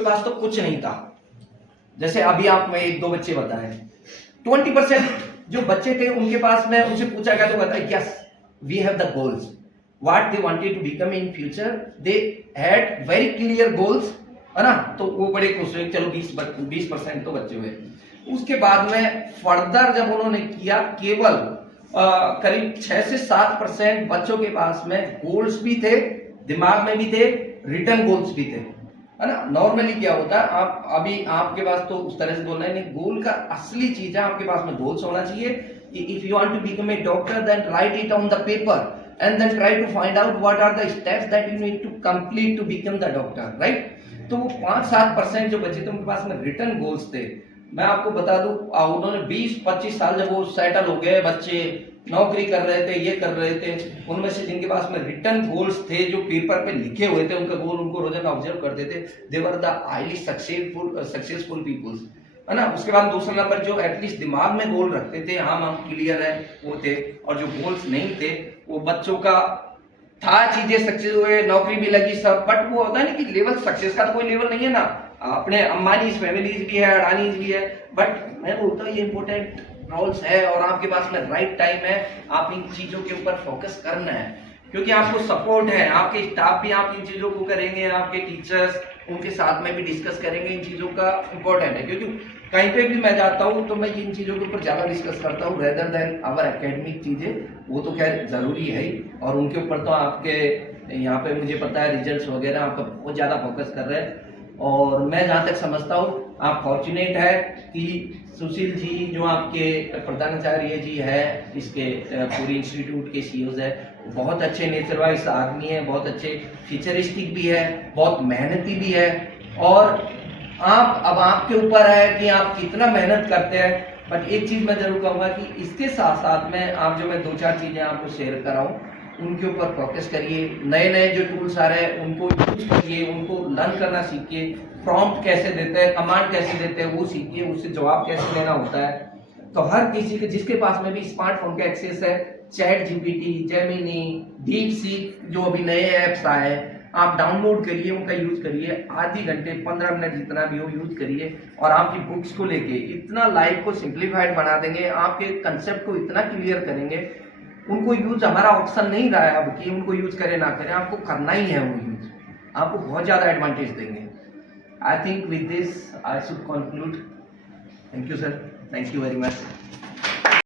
के पास तो कुछ नहीं था। जैसे अभी आप में एक दो बच्चे बताएं, 20% जो बच्चे थे उनके पास में उनसे पूछा गया तो बताया yes we have the goals what they wanted to become in future, they had very clear goals, है ना। तो वो बड़े खुश हुए, चलो 20% तो बच्चे हुए। उसके बाद में फर्दर जब उन्होंने किया, केवल करीब 6 से 7% बच्चों के पास में गोल्स भी थे, दिमाग में भी थे, रिटर्न गोल्स भी थे, है ना। नॉर्मली क्या होता है, आप अभी आपके पास तो उस तरह से बोलना है नहीं, गोल का असली चीज है आपके पास में गोल्स होना चाहिए। If you want to become a doctor then write it on the paper and then try to find out what are the steps that you need to complete to become the doctor, right? तो वो 5-7% जो बच्चे थे उनके पास में return goals थे। मैं आपको बता दूं, उन्होंने 20-25 साल जब वो सेटल हो गए, बच्चे नौकरी कर रहे थे, ये कर रहे थे, उनमें से जिनके पास में रिटर्न गोल्स थे जो पेपर पे लिखे हुए थे, उनका गोल उनको रोजाना ऑब्जर्व करते थे, they were the highly successful peoples, है ना। उसके बाद दूसरा नंबर जो एटलीस्ट दिमाग में गोल रखते थे, हम क्लियर है, वो थे। और जो गोल्स नहीं थे वो बच्चों का था, चीजें सक्सेस हुए, नौकरी भी लगी सब, बट वो होता है ना कि लेवल सक्सेस का तो कोई लेवल नहीं है ना। अपने अंबानी फैमिलीज भी है, अडानीज भी है, बट मैं बोलता हूँ ये इंपॉर्टेंट रोल्स है और आपके पास में राइट टाइम है, आप इन चीजों के ऊपर फोकस करना है, क्योंकि आपको सपोर्ट है, आपके स्टाफ भी आप इन चीजों को करेंगे, आपके टीचर्स उनके साथ में भी डिस्कस करेंगे, इन चीजों का इंपॉर्टेंट है। क्योंकि कहीं पे भी मैं जाता हूँ तो मैं इन चीजों के ऊपर ज्यादा डिस्कस करता हूँ रेदर देन आवर एकेडमिक चीजें, वो तो खैर जरूरी है ही, और उनके ऊपर तो आपके यहाँ पे मुझे पता है रिजल्ट्स वगैरह आपका बहुत ज्यादा फोकस कर रहे हैं। और मैं जहाँ तक समझता हूँ आप फॉर्चुनेट है कि सुशील जी जो आपके प्रधानाचार्य जी है, इसके पूरी इंस्टीट्यूट के सीईओज है, बहुत अच्छे नेचर वाइज आदमी है, बहुत अच्छे फ्यूचरिस्टिक भी है, बहुत मेहनती भी है। और अब आपके ऊपर है कि आप कितना मेहनत करते हैं। बट एक चीज मैं जरूर कहूंगा कि इसके साथ साथ में आप जो मैं 2-4 चीजें आपको शेयर कर रहा हूँ उनके ऊपर फोकस करिए, नए नए जो टूल्स आ रहे हैं उनको यूज करिए, उनको लर्न करना सीखिए, प्रॉम्प्ट कैसे देते हैं, कमांड कैसे देते हैं वो सीखिए, उससे जवाब कैसे देना होता है। तो हर किसी के जिसके पास में भी स्मार्टफोन का एक्सेस है, chat GPT, Gemini, deep seek जो अभी नए ऐप्स आए आप डाउनलोड करिए, उनका यूज करिए, आधे घंटे 15 मिनट जितना भी हो यूज करिए, और आपकी बुक्स को लेके इतना लाइफ को सिंप्लीफाइड बना देंगे, आपके कंसेप्ट को इतना क्लियर करेंगे। उनको यूज हमारा ऑप्शन नहीं रहा है अब कि उनको यूज करें ना करें, आपको करना ही है वो यूज, आपको बहुत ज्यादा एडवांटेज देंगे। I think with this I should conclude. Thank you sir, thank you very much.